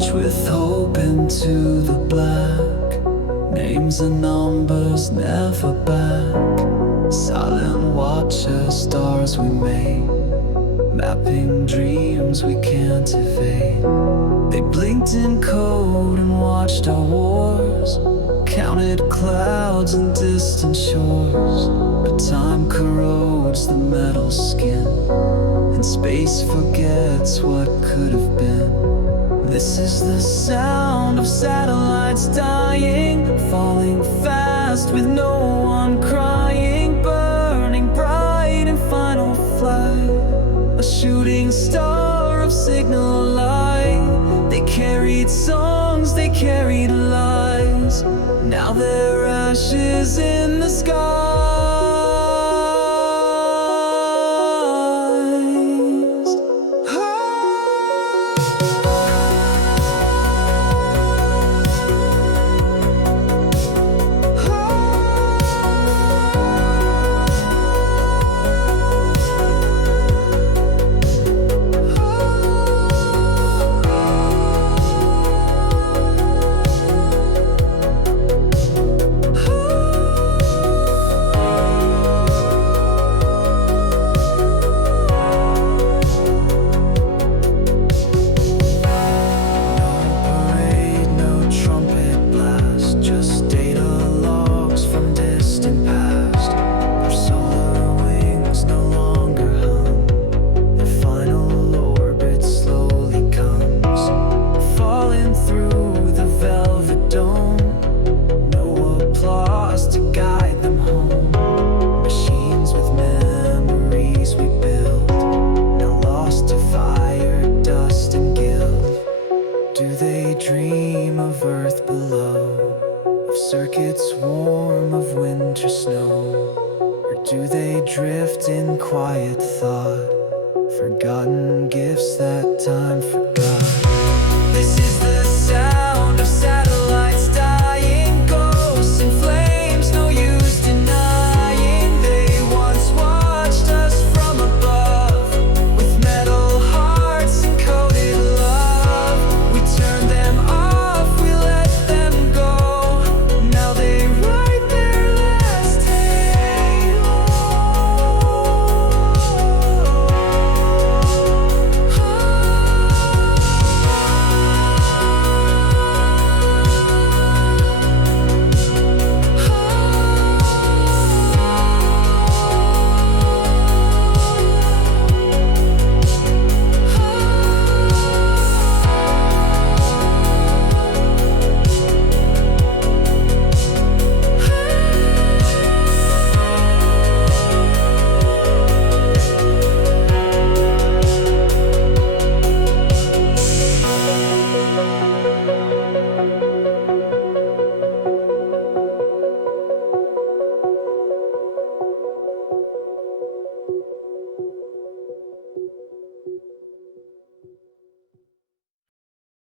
launch with hope into the black. Names and numbers never back. Silent watchers, stars we made, mapping dreams we can't evade. They blinked in code and watched our wars, counted clouds and distant shores. But time corrodes the metal skin, and space forgets what could have been. This is the sound of satellites dying, falling fast with no one crying, burning bright in final flight. A shooting star of signal light. They carried songs, they carried lies. Now they're ashes in the skies. Circuits warm of winter snow, or do they drift in quiet thought, forgotten gifts that time forgot? This is